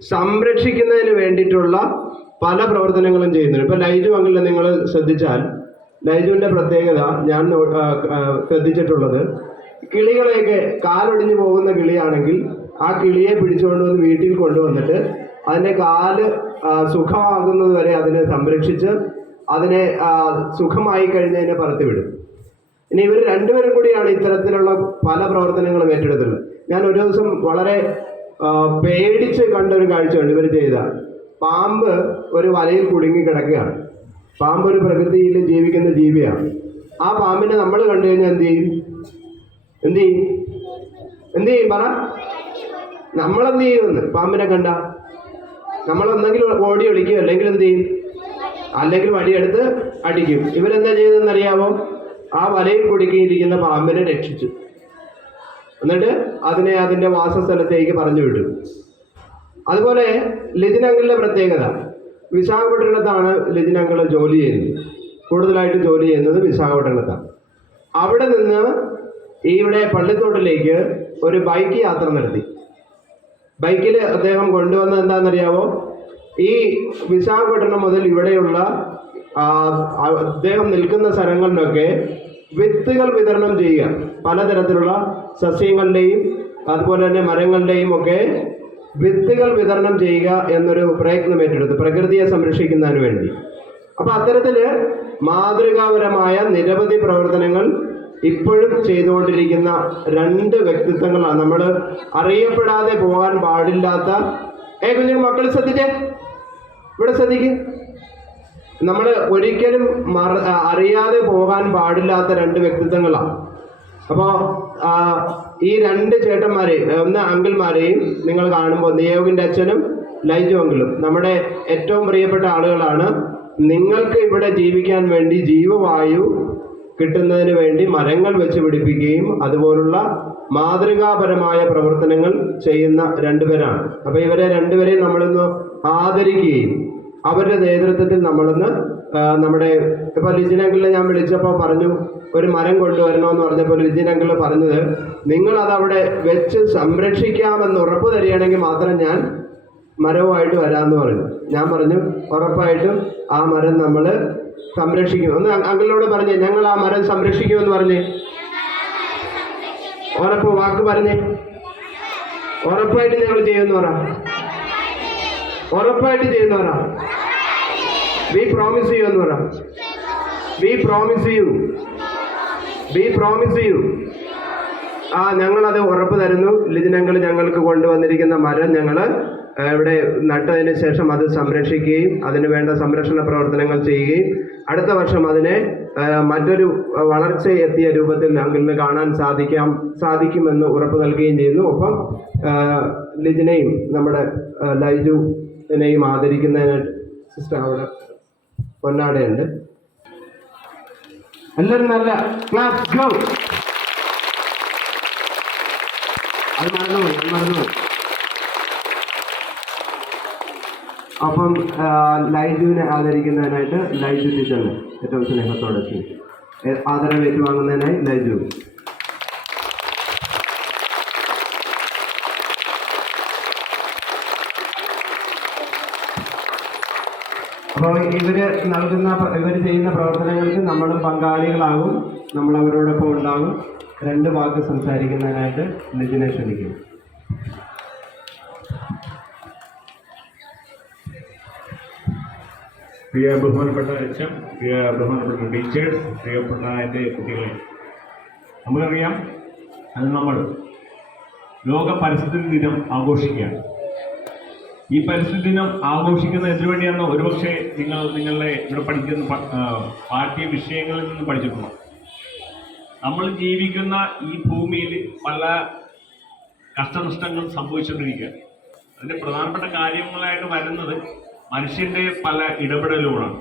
സംരക്ഷിക്കുന്നതിന് വേണ്ടിയിട്ടുള്ള പല പ്രവർത്തനങ്ങളും ചെയ്യുന്നുണ്ട്. ഇപ്പോൾ ലൈജു അങ്കിളിനെ നിങ്ങൾ ശ്രദ്ധിച്ചാൽ ലൈജുവിൻ്റെ പ്രത്യേകത ഞാൻ ശ്രദ്ധിച്ചിട്ടുള്ളത്, കിളികളെയൊക്കെ കാലൊടിഞ്ഞു പോകുന്ന കിളിയാണെങ്കിൽ ആ കിളിയെ പിടിച്ചുകൊണ്ട് വന്ന് വീട്ടിൽ കൊണ്ടുവന്നിട്ട് അതിൻ്റെ കാല് സുഖമാകുന്നത് വരെ അതിനെ സംരക്ഷിച്ച് അതിനെ സുഖമായി കഴിഞ്ഞതിനെ പറത്തിവിടും. ഇനി ഇവർ രണ്ടുപേരും കൂടിയാണ് ഇത്തരത്തിലുള്ള പല പ്രവർത്തനങ്ങളും ഏറ്റെടുത്തിട്ടുള്ളത്. ഞാൻ ഒരു ദിവസം വളരെ പേടിച്ച് കണ്ടൊരു കാഴ്ചയുണ്ട് ഇവർ ചെയ്ത. പാമ്പ് ഒരു വലയിൽ കുടുങ്ങി കിടക്കുകയാണ്. പാമ്പ് ഒരു പ്രകൃതിയിൽ ജീവിക്കുന്ന ജീവിയാണ്. ആ പാമ്പിനെ നമ്മൾ കണ്ടു കഴിഞ്ഞാൽ എന്ത് ചെയ്യും പറ? നമ്മളെന്ത് ചെയ്യുമെന്ന് പാമ്പിനെ കണ്ട? നമ്മളൊന്നെങ്കിൽ ഓടി ഒളിക്കും, അല്ലെങ്കിൽ എന്ത് ചെയ്യും? അല്ലെങ്കിൽ വടിയെടുത്ത് അടിക്കും. ഇവരെന്താ ചെയ്തതെന്ന് അറിയാമോ? ആ വലയിൽ കുടുങ്ങിയിരിക്കുന്ന പാമ്പിനെ രക്ഷിച്ചു. എന്നിട്ട് അതിനെ അതിൻ്റെ വാസസ്ഥലത്തേക്ക് പറഞ്ഞു വിട്ടു. അതുപോലെ ലിജിൻ അങ്കിളിൻ്റെ പ്രത്യേകത, വിശാഖപട്ടണത്താണ് ലിജിൻ അങ്കിൾ ജോലി ചെയ്യുന്നത്. കൂടുതലായിട്ട് ജോലി ചെയ്യുന്നത് വിശാഖപട്ടണത്താണ്. അവിടെ നിന്ന് ഇവിടെ പള്ളിത്തോട്ടിലേക്ക് ഒരു ബൈക്ക് യാത്ര നടത്തി. ബൈക്കിൽ അദ്ദേഹം കൊണ്ടുവന്നത് എന്താണെന്നറിയാമോ? ഈ വിശാഖപട്ടണം മുതൽ ഇവിടെയുള്ള അദ്ദേഹം നിൽക്കുന്ന സ്ഥലങ്ങളിലൊക്കെ വിത്തുകൾ വിതരണം ചെയ്യുക. പലതരത്തിലുള്ള സസ്യങ്ങളുടെയും അതുപോലെ തന്നെ മരങ്ങളുടെയും ഒക്കെ വിത്തുകൾ വിതരണം ചെയ്യുക എന്നൊരു പ്രയത്നം ഏറ്റെടുത്തു, പ്രകൃതിയെ സംരക്ഷിക്കുന്നതിന് വേണ്ടി. അപ്പോൾ അത്തരത്തിൽ മാതൃകാപരമായ നിരവധി പ്രവർത്തനങ്ങൾ ഇപ്പോഴും ചെയ്തുകൊണ്ടിരിക്കുന്ന രണ്ട് വ്യക്തിത്വങ്ങളാണ്. നമ്മൾ അറിയപ്പെടാതെ പോകാൻ പാടില്ലാത്ത കുഞ്ഞു മക്കൾ ശ്രദ്ധിച്ചേ, ഇവിടെ ശ്രദ്ധിക്കും. നമ്മൾ ഒരിക്കലും അറിയാതെ പോകാൻ പാടില്ലാത്ത രണ്ട് വ്യക്തിത്വങ്ങളാണ്. അപ്പോൾ ഈ രണ്ട് ചേട്ടന്മാരെയും ഒന്ന് അങ്കിൾമാരെയും നിങ്ങൾ കാണുമ്പോൾ, നിയോഗിൻ്റെ അച്ഛനും ലൈജു അങ്കിളും നമ്മുടെ ഏറ്റവും പ്രിയപ്പെട്ട ആളുകളാണ്. നിങ്ങൾക്ക് ഇവിടെ ജീവിക്കാൻ വേണ്ടി ജീവവായു കിട്ടുന്നതിന് വേണ്ടി മരങ്ങൾ വെച്ച് പിടിപ്പിക്കുകയും അതുപോലുള്ള മാതൃകാപരമായ പ്രവർത്തനങ്ങൾ ചെയ്യുന്ന രണ്ടുപേരാണ്. അപ്പോൾ ഇവരെ രണ്ടുപേരെയും നമ്മളിന്ന് ആദരിക്കുകയും അവരുടെ നേതൃത്വത്തിൽ നമ്മളിന്ന് നമ്മുടെ ഇപ്പോൾ ലിജിൻ അങ്കിളിനെ ഞാൻ വിളിച്ചപ്പോൾ പറഞ്ഞു ഒരു മരം കൊണ്ടുവരണമെന്ന് പറഞ്ഞപ്പോൾ ലിജിൻ അങ്കിൾ പറഞ്ഞത്, നിങ്ങളതവിടെ വെച്ച് സംരക്ഷിക്കാമെന്ന് ഉറപ്പ് തരികയാണെങ്കിൽ മാത്രം ഞാൻ മരവുമായിട്ട് വരാമെന്ന് പറഞ്ഞു. ഞാൻ പറഞ്ഞു ഉറപ്പായിട്ടും ആ മരം നമ്മൾ സംരക്ഷിക്കും. ഒന്ന് അങ്കിളിനോട് പറഞ്ഞേ, ഞങ്ങൾ ആ മരം സംരക്ഷിക്കുമെന്ന് പറഞ്ഞേ. ഉറപ്പ് വാക്ക് പറഞ്ഞേ. ഉറപ്പായിട്ട് ഞങ്ങൾ ചെയ്യുമെന്ന് പറ. ഉറപ്പായിട്ട് ചെയ്യുന്ന പറ. വി പ്രോമിസ് യു എന്ന് പറ. We promise you. We promise you. ഞങ്ങളത് ഉറപ്പ് തരുന്നു. ലിജിൻ അങ്കിൾ ഞങ്ങൾക്ക് കൊണ്ടുവന്നിരിക്കുന്ന മരം ഞങ്ങൾ ഇവിടെ നട്ടതിന് ശേഷം അത് സംരക്ഷിക്കുകയും അതിന് വേണ്ട സംരക്ഷണ പ്രവർത്തനങ്ങൾ ചെയ്യുകയും അടുത്ത വർഷം അതിനെ മറ്റൊരു വളർച്ച എത്തിയ രൂപത്തിൽ അങ്കിളിന് കാണാൻ സാധിക്കുമെന്ന് ഉറപ്പ് നൽകുകയും ചെയ്യുന്നു. ഒപ്പം ലിജിനെയും നമ്മുടെ ലൈജുവിനെയും ആദരിക്കുന്നതിനായിട്ട് സിസ്റ്റർ അവിടെ പൊന്നാടയുണ്ട്. എല്ലാവരും നല്ല ക്ലാസ് ഗോ. അത് മറന്നുപോയി. അപ്പം ലൈജുവിനെ ആദരിക്കുന്നതിനായിട്ട് ലൈജു ടീച്ചറിന് ഏറ്റവും സ്നേഹത്തോടെ ആദരവ് ഏറ്റുവാങ്ങുന്നതിനായി ലൈജു. അപ്പോൾ ഇവർ ചെയ്യുന്ന പ്രവർത്തനങ്ങൾക്ക് നമ്മളും പങ്കാളികളാകും. നമ്മൾ അവരോടൊപ്പം ഉണ്ടാകും. രണ്ട് വാക്ക് സംസാരിക്കുന്നതിനായിട്ട് ലിജിനെ ക്ഷണിക്കും. പ്രിയ ബഹുമാനപ്പെട്ട അച്ഛൻ, പ്രിയ ബഹുമാനപ്പെട്ട ടീച്ചേഴ്സ്, പ്രിയപ്പെട്ട എൻ്റെ കുട്ടികളെ, നമുക്കറിയാം അത് നമ്മൾ ലോക പരിസ്ഥിതി ദിനം ആഘോഷിക്കുകയാണ്. ഈ പരിസ്ഥിതി ദിനം ആഘോഷിക്കുന്നത് എന്തിനു വേണ്ടിയാണെന്ന് ഒരുപക്ഷെ നിങ്ങളുടെ ഇവിടെ പഠിക്കുന്ന പാഠ്യ വിഷയങ്ങളിൽ നിന്ന് പഠിച്ചിട്ടുണ്ടോ? നമ്മൾ ജീവിക്കുന്ന ഈ ഭൂമിയിൽ പല കഷ്ടനഷ്ടങ്ങൾ സംഭവിച്ചുകൊണ്ടിരിക്കുകയാണ്. അതിൻ്റെ പ്രധാനപ്പെട്ട കാര്യങ്ങളായിട്ട് വരുന്നത് മനുഷ്യൻ്റെ പല ഇടപെടലുകളാണ്.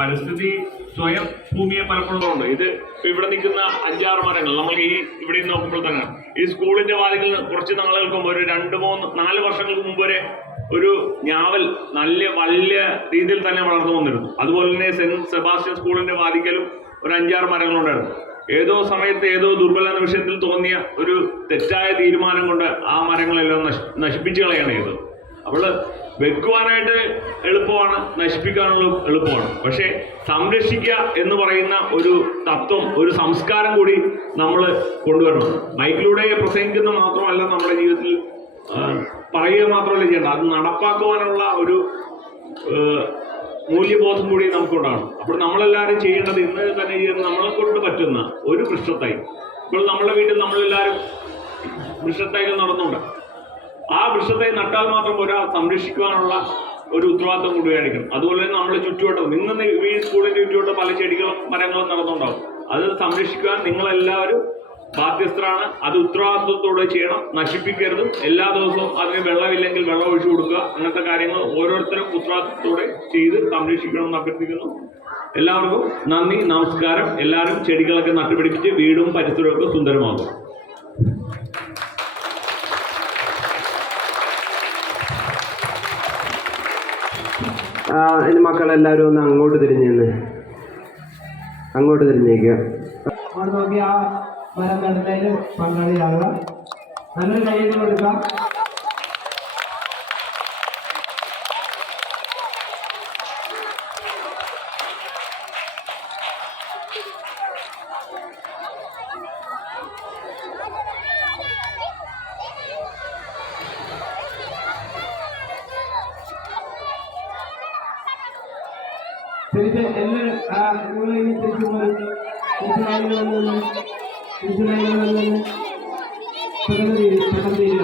പരിസ്ഥിതി സ്വയം ഭൂമിയെ പലപ്പോഴും ഇത് ഇവിടെ നിൽക്കുന്ന 5-6 മരങ്ങൾ നമ്മൾ ഇവിടെ നോക്കുമ്പോൾ തന്നെ ഈ സ്കൂളിൻ്റെ വാതിൽ കുറച്ച് നാളുകൾക്ക് മുമ്പ് ഒരു 2-3-4 വർഷങ്ങൾക്ക് മുമ്പ് വരെ ഒരു ഞാവൽ വലിയ രീതിയിൽ തന്നെ വളർന്നു വന്നിരുന്നു. അതുപോലെ തന്നെ സെന്റ് സെബാസ്റ്റ്യൻ സ്കൂളിൻ്റെ വാതിക്കലും ഒരു 5-6 മരങ്ങളുണ്ടായിരുന്നു. ഏതോ സമയത്ത് ഏതോ ദുർബല നിമിഷത്തിൽ തോന്നിയ ഒരു തെറ്റായ തീരുമാനം കൊണ്ട് ആ മരങ്ങളെല്ലാം നശിപ്പിച്ചു കളയാണ് ചെയ്തത്. അപ്പോൾ വെക്കുവാനായിട്ട് എളുപ്പമാണ്, നശിപ്പിക്കാനുള്ള എളുപ്പമാണ്. പക്ഷേ സംരക്ഷിക്കുക എന്ന് പറയുന്ന ഒരു തത്വം, ഒരു സംസ്കാരം കൂടി നമ്മൾ കൊണ്ടുവരണം. മൈക്കിലൂടെ പ്രസംഗിക്കുന്ന മാത്രമല്ല നമ്മുടെ ജീവിതത്തിൽ പറയുക മാത്രമല്ല ചെയ്യേണ്ട, അത് നടപ്പാക്കുവാനുള്ള ഒരു മൂല്യബോധം കൂടി നമുക്കുണ്ടാകണം. അപ്പോൾ നമ്മളെല്ലാവരും ചെയ്യേണ്ടത് ഇന്ന് തന്നെ ചെയ്യുന്ന നമ്മളെ കൊണ്ട് പറ്റുന്ന ഒരു വൃക്ഷത്തൈ. ഇപ്പോൾ നമ്മുടെ വീട്ടിൽ നമ്മളെല്ലാവരും വൃക്ഷത്തൈകൾ നടന്നുണ്ട്. ആ വൃക്ഷത്തൈ നട്ടാൽ മാത്രം പോരാ, സംരക്ഷിക്കുവാനുള്ള ഒരു ഉത്തരവാദിത്വം കൂടി ആയിരിക്കണം. അതുപോലെ തന്നെ നമ്മൾ ചുറ്റുവട്ടം നിന്ന് സ്കൂളിൻ്റെ ചുറ്റുവട്ടം പല ചെടികളും മരങ്ങളും നടന്നുണ്ടാവും. അത് സംരക്ഷിക്കുവാൻ നിങ്ങളെല്ലാവരും ബാധ്യസ്ഥരാണ്. അത് ഉത്തരവാദിത്വത്തോടെ ചെയ്യണം, നശിപ്പിക്കരുത്. എല്ലാ ദിവസവും അതിന് വെള്ളമില്ലെങ്കിൽ വെള്ളം ഒഴിച്ചു കൊടുക്കുക. അങ്ങനത്തെ കാര്യങ്ങൾ ഓരോരുത്തരും ഉത്തരവാദിത്വത്തോടെ ചെയ്ത് സംരക്ഷിക്കണമെന്ന് അഭ്യർത്ഥിക്കുന്നു. എല്ലാവർക്കും നന്ദി, നമസ്കാരം. എല്ലാവരും ചെടികളൊക്കെ നട്ടുപിടിപ്പിച്ച് വീടും പരിസരമൊക്കെ സുന്ദരമാകും. എൻ്റെ മക്കളെല്ലാവരും ഒന്ന് അങ്ങോട്ട് തിരിഞ്ഞേന്ന്, അങ്ങോട്ട് തിരിഞ്ഞേക്കുക. അവിടെ നോക്കി ആ മരം നടന്നതിന് പങ്കാളിയാകുക. നല്ലൊരു കയ്യിൽ കൊടുക്കാം. തിരിച്ച് എല്ലാവരും നിങ്ങൾ തിരിച്ചു പോയി തിരിച്ചു ലൈനിൽ വന്നു പെട്ടെന്ന് തീരുക.